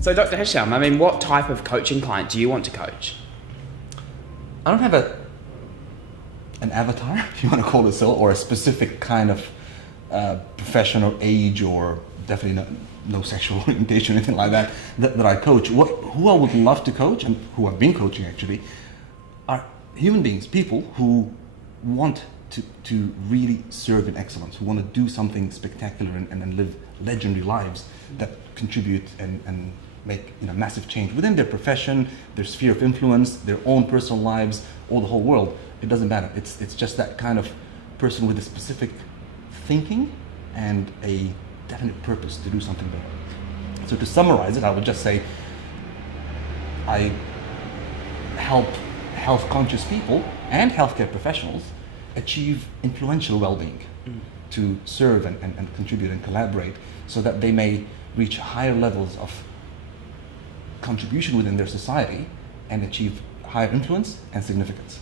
So Dr. Hisham, I mean, what type of coaching client do you want to coach? I don't have an avatar, if you want to call it so, or a specific kind of profession or age, or definitely no sexual orientation or anything like that I coach. Who I would love to coach, and who I've been coaching actually, are human beings, people who want to really serve in excellence, who want to do something spectacular and live legendary lives that contribute and make massive change within their profession, their sphere of influence, their own personal lives, or the whole world. It doesn't matter. It's just that kind of person with a specific thinking and a definite purpose to do something better. So to summarize it, I would just say I help health conscious people and healthcare professionals achieve influential well-being, to serve and contribute and collaborate so that they may reach higher levels of contribution within their society and achieve higher influence and significance.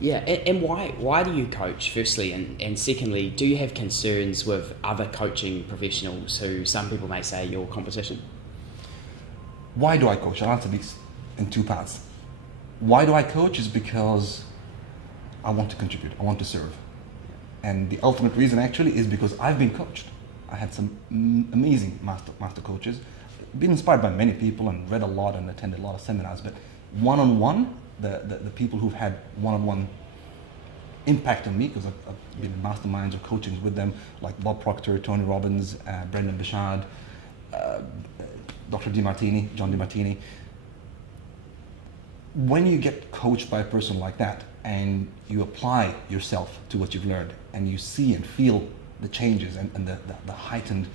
Yeah, and why do you coach, firstly, and secondly, do you have concerns with other coaching professionals who some people may say you're competition? Why do I coach? I'll answer these in two parts. Why do I coach is because I want to contribute, I want to serve. And the ultimate reason actually is because I've been coached. I had some amazing master coaches, been inspired by many people and read a lot and attended a lot of seminars, but one-on-one, the people who've had one-on-one impact on me, because I've been in masterminds or coachings with them, like Bob Proctor, Tony Robbins, Brendan Bouchard, Dr. John DeMartini. When you get coached by a person like that and you apply yourself to what you've learned and you see and feel the changes and the heightened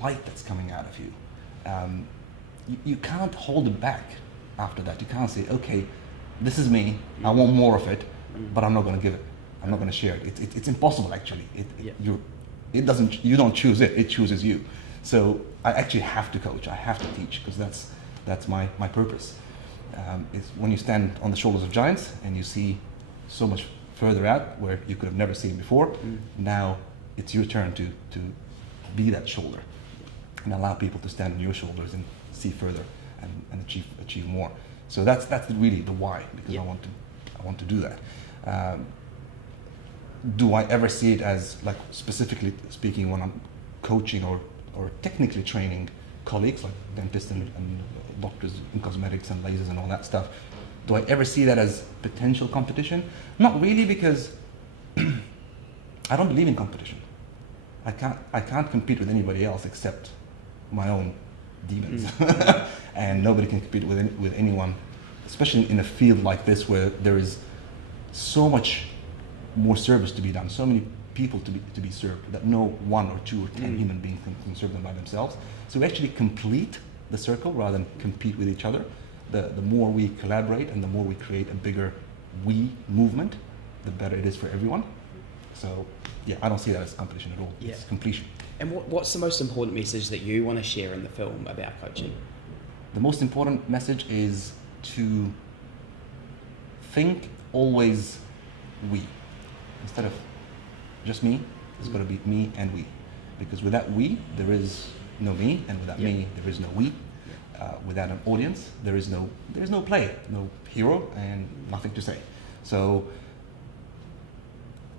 light that's coming out of you, you can't hold it back after that. You can't say, okay, this is me, I want more of it, but I'm not going to give it. I'm not going to share it. It's impossible, actually. You don't choose it, it chooses you. So I actually have to coach, I have to teach, because that's my purpose. It's when you stand on the shoulders of giants and you see so much further out where you could have never seen before. Now it's your turn to be that shoulder and allow people to stand on your shoulders and see further and achieve more. So that's really the why, because I want to do that. Do I ever see it as, like, specifically speaking, when I'm coaching or technically training colleagues like dentists and doctors in cosmetics and lasers and all that stuff, do I ever see that as potential competition? Not really, because I don't believe in competition. I can't compete with anybody else except my own demons. And nobody can compete with anyone, especially in a field like this where there is so much more service to be done, so many people to be served, that no 1 or 2 or 10 human beings can serve them by themselves. So we actually complete the circle rather than compete with each other. The more we collaborate and the more we create a bigger we movement, the better it is for everyone. So yeah, I don't see that as competition at all. Yeah. It's completion. And what's the most important message that you want to share in the film about coaching? The most important message is to think always we. Instead of just me, it's got to be me and we. Because without we, there is no me, and without me, there is no we. Without an audience, there is no play, no hero, and nothing to say. So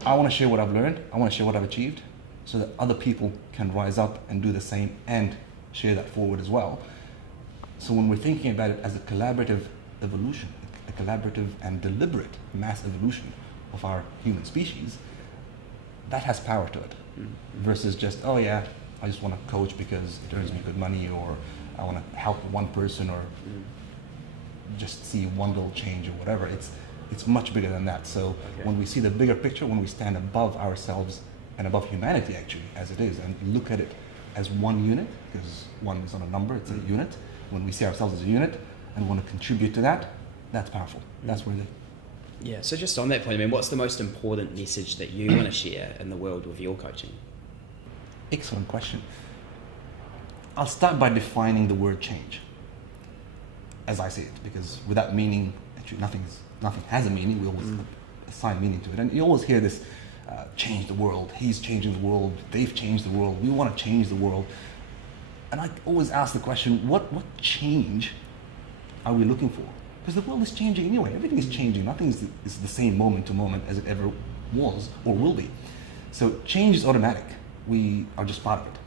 I want to share what I've learned, I want to share what I've achieved, so that other people can rise up and do the same and share that forward as well. So when we're thinking about it as a collaborative evolution, a collaborative and deliberate mass evolution of our human species, that has power to it, versus just, oh yeah, I just want to coach because it earns me good money, or I want to help one person, or just see one little change or whatever. It's much bigger than that. So when we see the bigger picture, when we stand above ourselves and above humanity actually as it is, and look at it as one unit, because one is not a number, it's a unit. When we see ourselves as a unit and want to contribute to that, that's powerful. That's where Yeah, so just on that point, I mean, what's the most important message that you want to share in the world with your coaching? Excellent question. I'll start by defining the word change as I see it, because without meaning, actually nothing has a meaning. We always assign meaning to it. And you always hear this, change the world, he's changing the world, they've changed the world, we want to change the world. And I always ask the question, what change are we looking for? Because the world is changing anyway. Everything is changing. Nothing is the same moment to moment as it ever was or will be. So change is automatic. We are just part of it.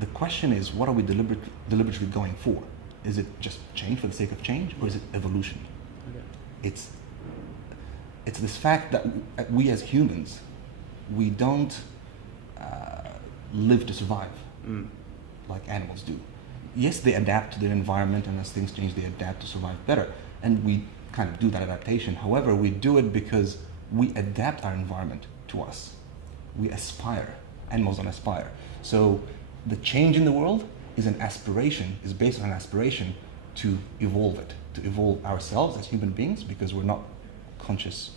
The question is, what are we deliberately going for? Is it just change for the sake of change, or is it evolution? Okay. It's this fact that we as humans, we don't live to survive like animals do. Yes, they adapt to their environment, and as things change, they adapt to survive better. And we kind of do that adaptation. However, we do it because we adapt our environment to us. We aspire. Animals don't aspire. So the change in the world is an aspiration, is based on an aspiration to evolve it, to evolve ourselves as human beings, because we're not conscious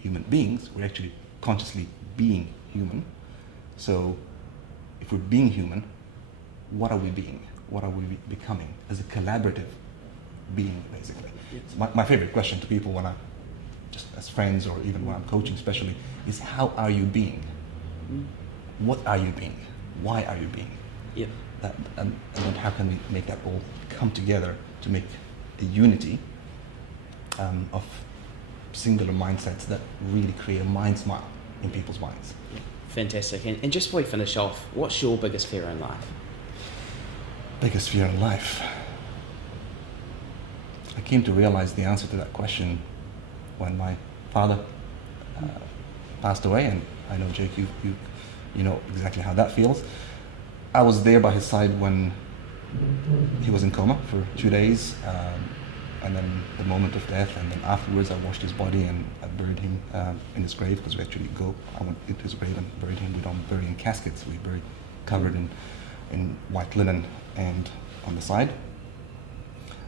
human beings, we're actually consciously being human. So if we're being human, what are we being? What are we becoming as a collaborative being, basically? So my favorite question to people when just as friends or even when I'm coaching especially, is how are you being? What are you being? Why are you being? Yep. And then how can we make that all come together to make a unity of singular mindsets that really create a mind smile in people's minds. Yeah. Fantastic. And just before we finish off, what's your biggest fear in life? Biggest fear in life? I came to realize the answer to that question when my father passed away, and I know, Jake, you know exactly how that feels. I was there by his side when he was in coma for 2 days, and then the moment of death, and then afterwards I washed his body and I buried him in his grave, because we actually I went into his grave and buried him. We don't bury in caskets, we bury covered in white linen and on the side.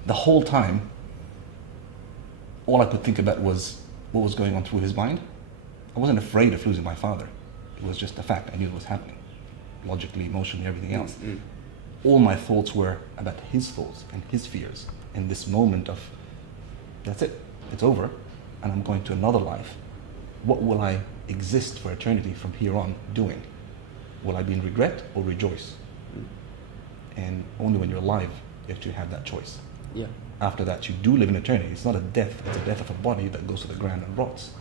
The whole time, all I could think about was what was going on through his mind. I wasn't afraid of losing my father. It was just a fact. I knew it was happening. Logically, emotionally, everything else. Mm-hmm. All my thoughts were about his thoughts and his fears in this moment of, that's it, it's over, and I'm going to another life. What will I exist for eternity from here on doing? Will I be in regret or rejoice? And only when you're alive, you actually have that choice. Yeah. After that, you do live in eternity. It's not a death, it's a death of a body that goes to the ground and rots.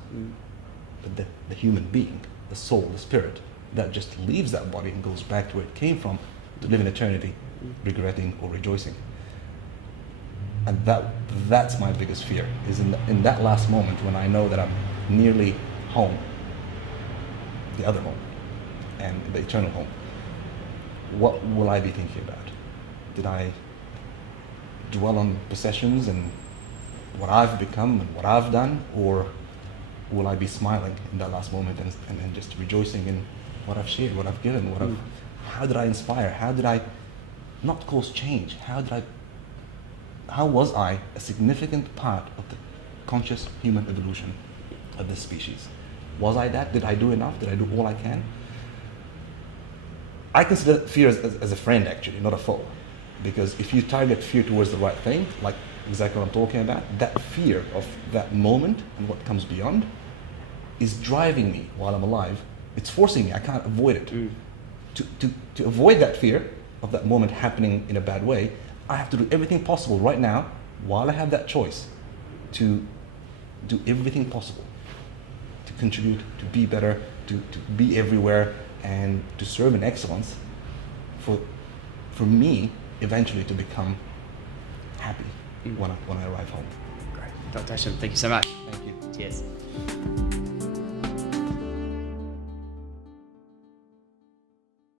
But the human being, the soul, the spirit, that just leaves that body and goes back to where it came from to live in eternity, regretting or rejoicing. And that's my biggest fear, is in that last moment when I know that I'm nearly home, the other home, and the eternal home. What will I be thinking about? Did I dwell on possessions and what I've become and what I've done, or will I be smiling in that last moment and just rejoicing in what I've shared, what I've given, how did I inspire? How did I not cause change? How was I a significant part of the conscious human evolution of this species? Was I that? Did I do enough? Did I do all I can? I consider fear as a friend, actually, not a foe. Because if you target fear towards the right thing, like exactly what I'm talking about, that fear of that moment and what comes beyond is driving me while I'm alive. It's forcing me, I can't avoid it. To avoid that fear of that moment happening in a bad way, I have to do everything possible right now, while I have that choice, to do everything possible to contribute, to be better, to be everywhere, and to serve in excellence for me eventually to become happy when I arrive home. Great. Dr. Hashim, thank you so much. Thank you. Cheers.